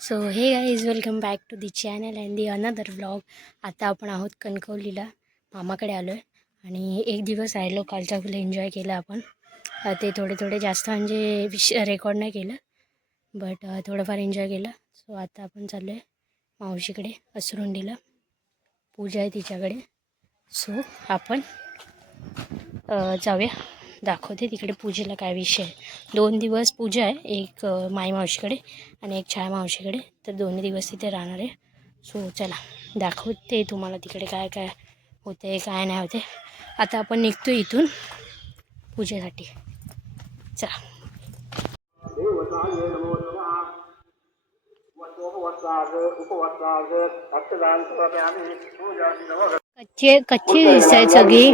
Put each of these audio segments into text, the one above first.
So hey guys welcome back to the channel and the another vlog. आता आपण आहोत कणकवलीला, मामाकडे आलो आहे आणि एक दिवस राहिलो. कालचा फुल एन्जॉय केला आपण. ते थोडे जास्त म्हणजे रेकॉर्ड नाही केलं, बट थोडंफार एन्जॉय केलं. सो आता आपण चाललो आहे मावशीकडे, असरुंडीला. पूजा आहे तिच्याकडे. सो आपण जाऊया, दाखवते तिकडे पूजेला काय विषय आहे. 2 दिवस पूजा आहे, एक माई मावशीकडे आणि एक छाया मावशीकडे. तर 2 दिवस तिथे राहणार आहे. सो चला दाखवते तुम्हाला तिकडे काय काय होते काय नाही होते. आता आपण निघतो इथून पूजेसाठी. चला. कच्ची दिसत आहेत सगळी,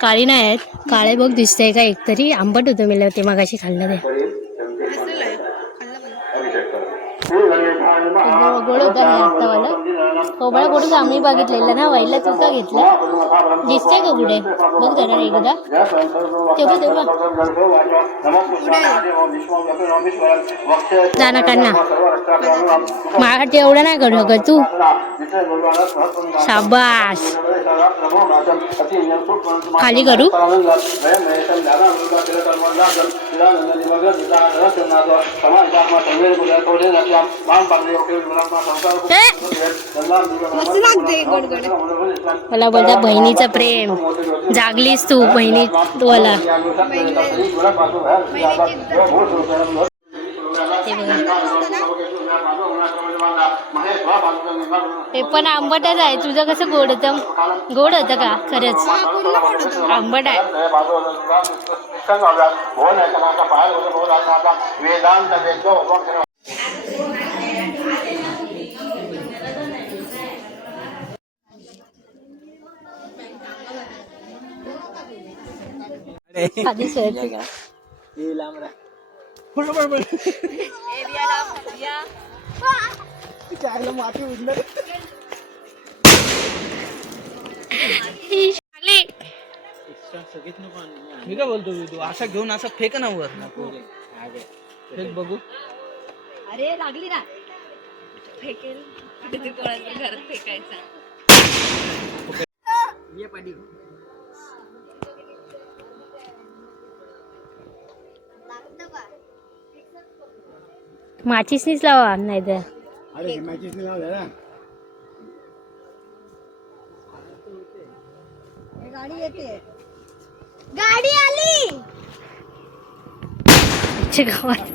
काळी नाही आहेत. काळे बघ दिसतंय का एकतरी. आंबट होतं मी ते मगाशी खाल्लं ते. गोड होता हे आत्तावाला. खोबळा कुठे आम्ही बघितलेलं ना, व्हायला तुझा घेतलं. दिसतंय का कुठे बघ जरा एकदा. तेव्हा जाना काढना मला एवढं नाही करू शकत तू. शाबास. खाली करू. मला बोलता बहिणीचं प्रेम. जागलीस तू बहिणी तुला. ते पण आंबटच आहे. तुझं कसं गोड होतं? गोड होतं का खरंच? आंबट आहे. आधी सोयायचं का? मी काय बोलतो, तू असा घेऊन असं फेक ना वर. फेक बघू. अरे लागली ना. फेकेल घरात फेकायचा. माचीसनीच लावा नाही तर. अरे मॅचेस नाही लावल्या ना. गाडी येते. गाडी आली. गावात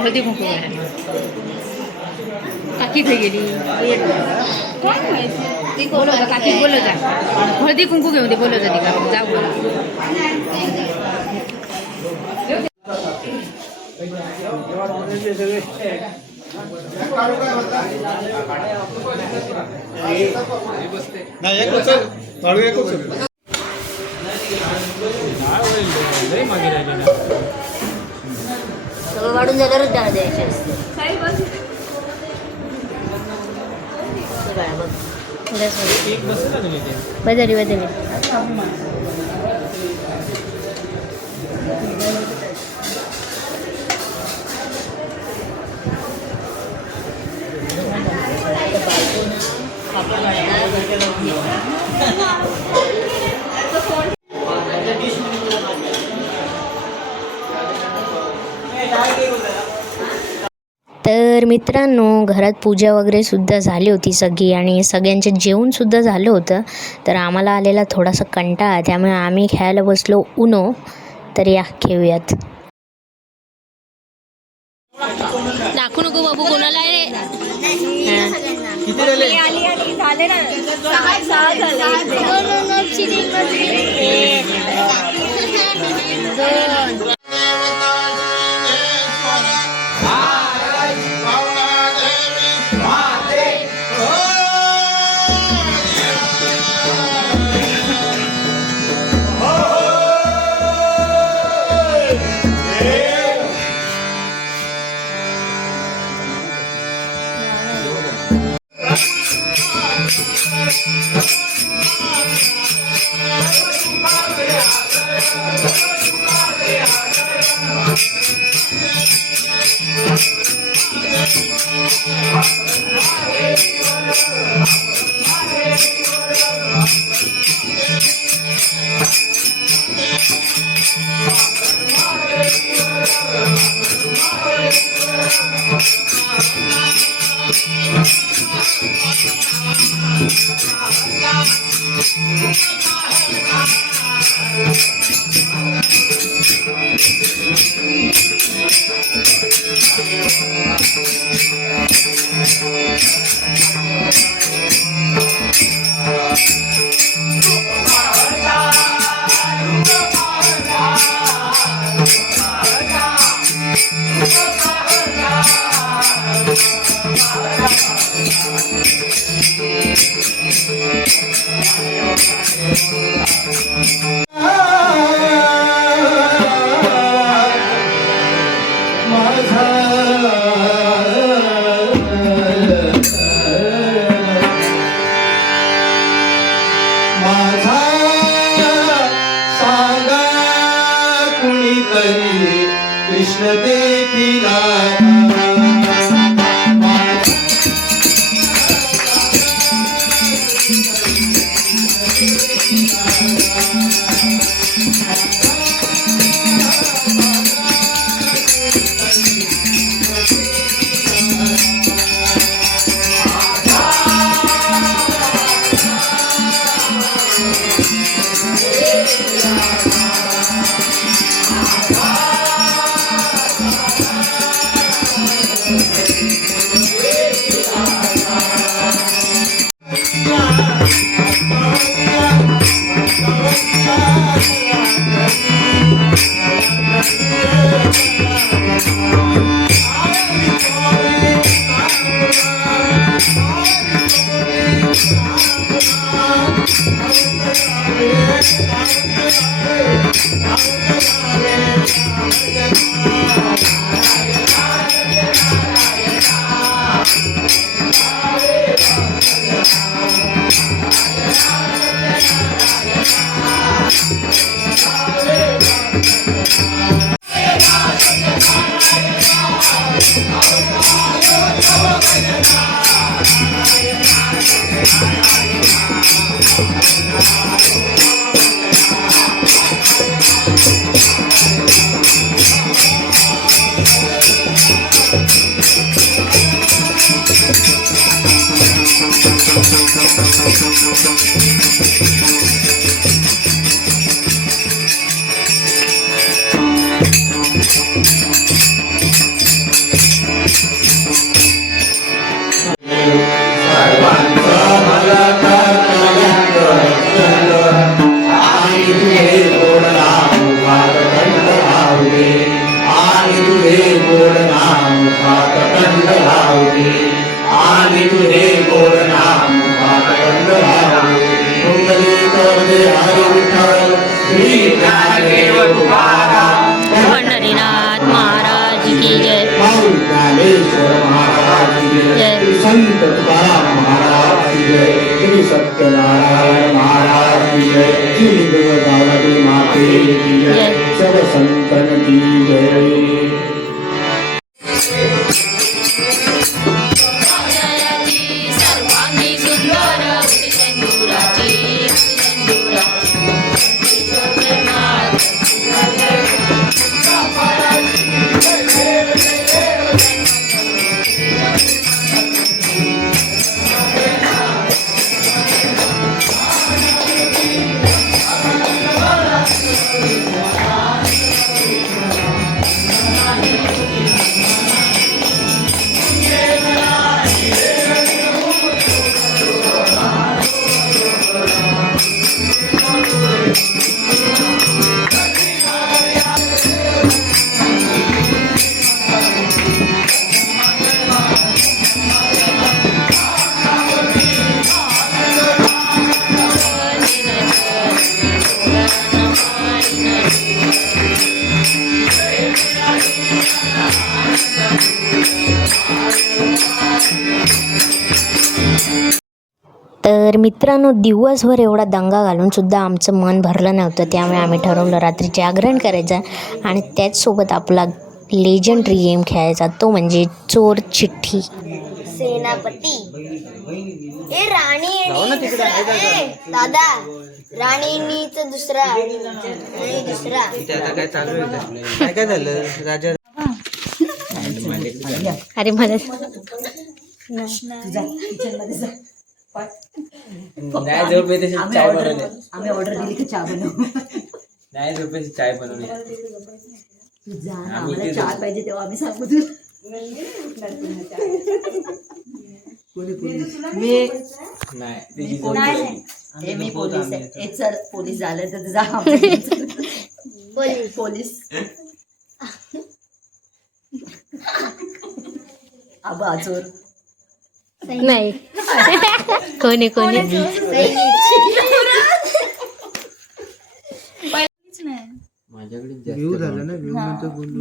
हळदी कुंकू काकी खाई गेली बोलव काकी बोलव जा हळदी कुंकू घेऊन दे बोलव जा तिका जाऊ सगळं वाढून झाल्यावरच डाळ द्यायची असते. बदली बदली तर मित्रांनो, घरात पूजा वगैरे सुद्धा झाली होती सगळी आणि सगळ्यांचे जेवणसुद्धा झालं होतं. तर आम्हाला आलेला थोडासा कंटाळा, त्यामुळे आम्ही खेळायला बसलो उनो. तर या खेळूयात. दाखवू नको बाबू कोणाला आहे. कृष्ण देखिला पंढरीनाथ महाराज की जय. ज्ञानेश्वर महाराज की जय. श्री संत तुकाराम महाराज की जय. श्री सत्यनारायण महाराज की जय. श्री लिंगदेवतावती माते की जय. सब संतन की जय. सर्वांगी सुंदर सिंदुराची तर मित्रांनो, दिवसभर एवढा दंगा घालून सुद्धा आमचं मन भरलं नव्हतं. त्यामुळे आम्ही ठरवलं रात्री जागरण करायचं आणि त्याचसोबत आपला लेजंडरी गेम खेळायचा, तो म्हणजे चोर चिठ्ठी. सेनापती ए राणी दादा राणीनीच दुसरा आणि दुसरा इथे आता काय चालू आहे? काय झालं राजा? अरे मला नाही झोपे तशी चाय बनवली. आम्ही ऑर्डर दिली की चहा बनव. नाही झोपे चाय बनवली. आम्ही चहा पाहिजे तेव्हा आम्ही सांगू तू. मी पोलीस आहे. चल पोलीस झालं तर जा. पोलीस आबा चोर नाही. कोणी माझ्याकडे व्ह्यू झालं ना, व्ह्यू नंतर बोलू.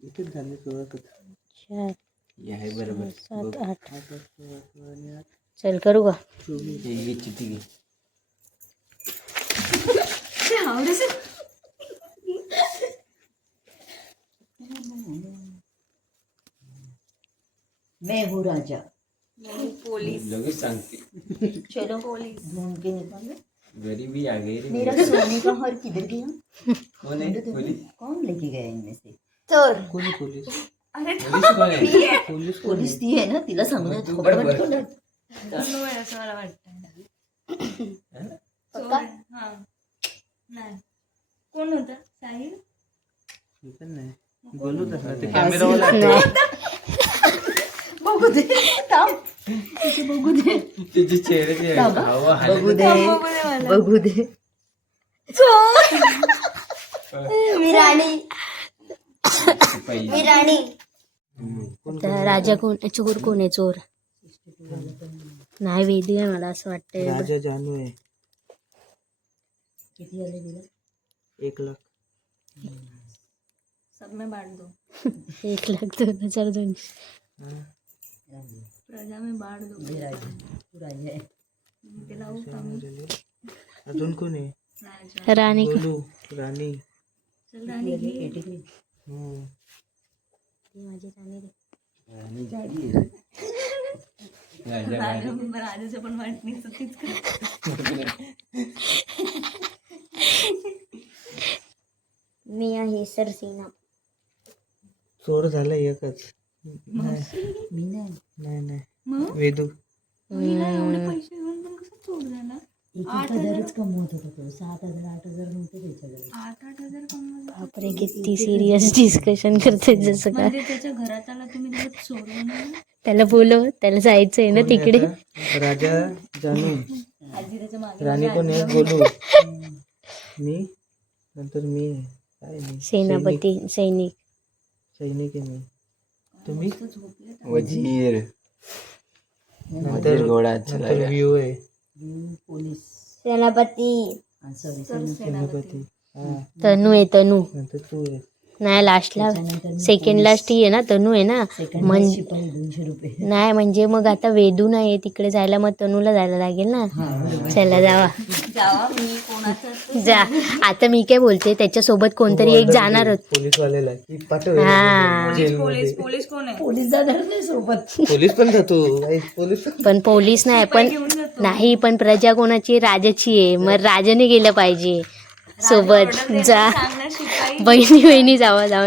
इथेच झाले 16. 4 बरोबर 7 8. चल करू का? चिठ्ठी घे. मैं हूँ राजा. पुलिस लगेच सांगते. चलो पुलिस ढूंढ के निकालो. गरीबी आ गई रे. मेरा सोने का हार किधर गया? कौन है पुलिस? कौन लेके गया इनमें से? चोर कोणी पोलीस? पुलिस कौन है? पोलीस ती आहे ना, तिला सांगू ना. थोबड पटकन. कोण होता? साहिल. मी पण नाही बोलू तसं ते कॅमेरावाला. बघू दे. थांब. बघू दे. तिचे चेहरे बघू दे. बघू दे. मी राणी मी राणी तर राजा कोण, चोर कोण आहे? चोर नाही, वेदी आहे मला असं वाटतंय. राजा जानू आहे. किती आले दिला? 1 लाख. सब में बांट दो. 1,02,200. प्रजा में बांट दो. तू राजा आहे. ते लावू का मी? अजून कोण आहे? राजा. राणी का? बोलू राणी. चल राणी घे. हम्म. माझी राणी रे. राणी जाडी आहे. राजाचं पण वाटणी तीच कर. मी आहे सरसेना. चोर झालं एकच. मी नाही नाही नाही वेदू 1,000च कमवत होता तो. 7,000 8,000 नव्हते त्याच्याकडे. बापरे किती सिरियस डिस्कशन करते जसं का त्याला बोलव, त्याला जायचंय ना तिकडे. राजा जानू राणी कोण आहे बोलू. मी नंतर मी आहे. काय मी सेनापती सैनिक. सैनिक आहे मी. तुम्ही वजीर नंतर व्ह्यू आहे. पोलीस सेनापती सॉरी सेनापती. हा तनू आहे तनू. नंतर तू आहे. नाही लास्टला सेकंड लास्ट ती आहे ना तनू आहे ना. सेकंड शिपाई 200 रुपये. नाही म्हणजे मग आता वेदू नाही आहे तिकडे जायला, मग तनूला जायला लागेल ना. चला जावा जा. आता मी काय बोलते त्याच्यासोबत कोणतरी एक जाणार होत. पोलीसवाल्याला की पाठव हा जेलमध्ये. पोलीस जाणार नाही सोबत. पोलीस पण जातो. पोलीस पण पोलीस नाही, पण नाही पण प्रजा कोणाची राजाची आहे, मग राजाने गेलं पाहिजे सोबत. जा बहिणी जावा जावा.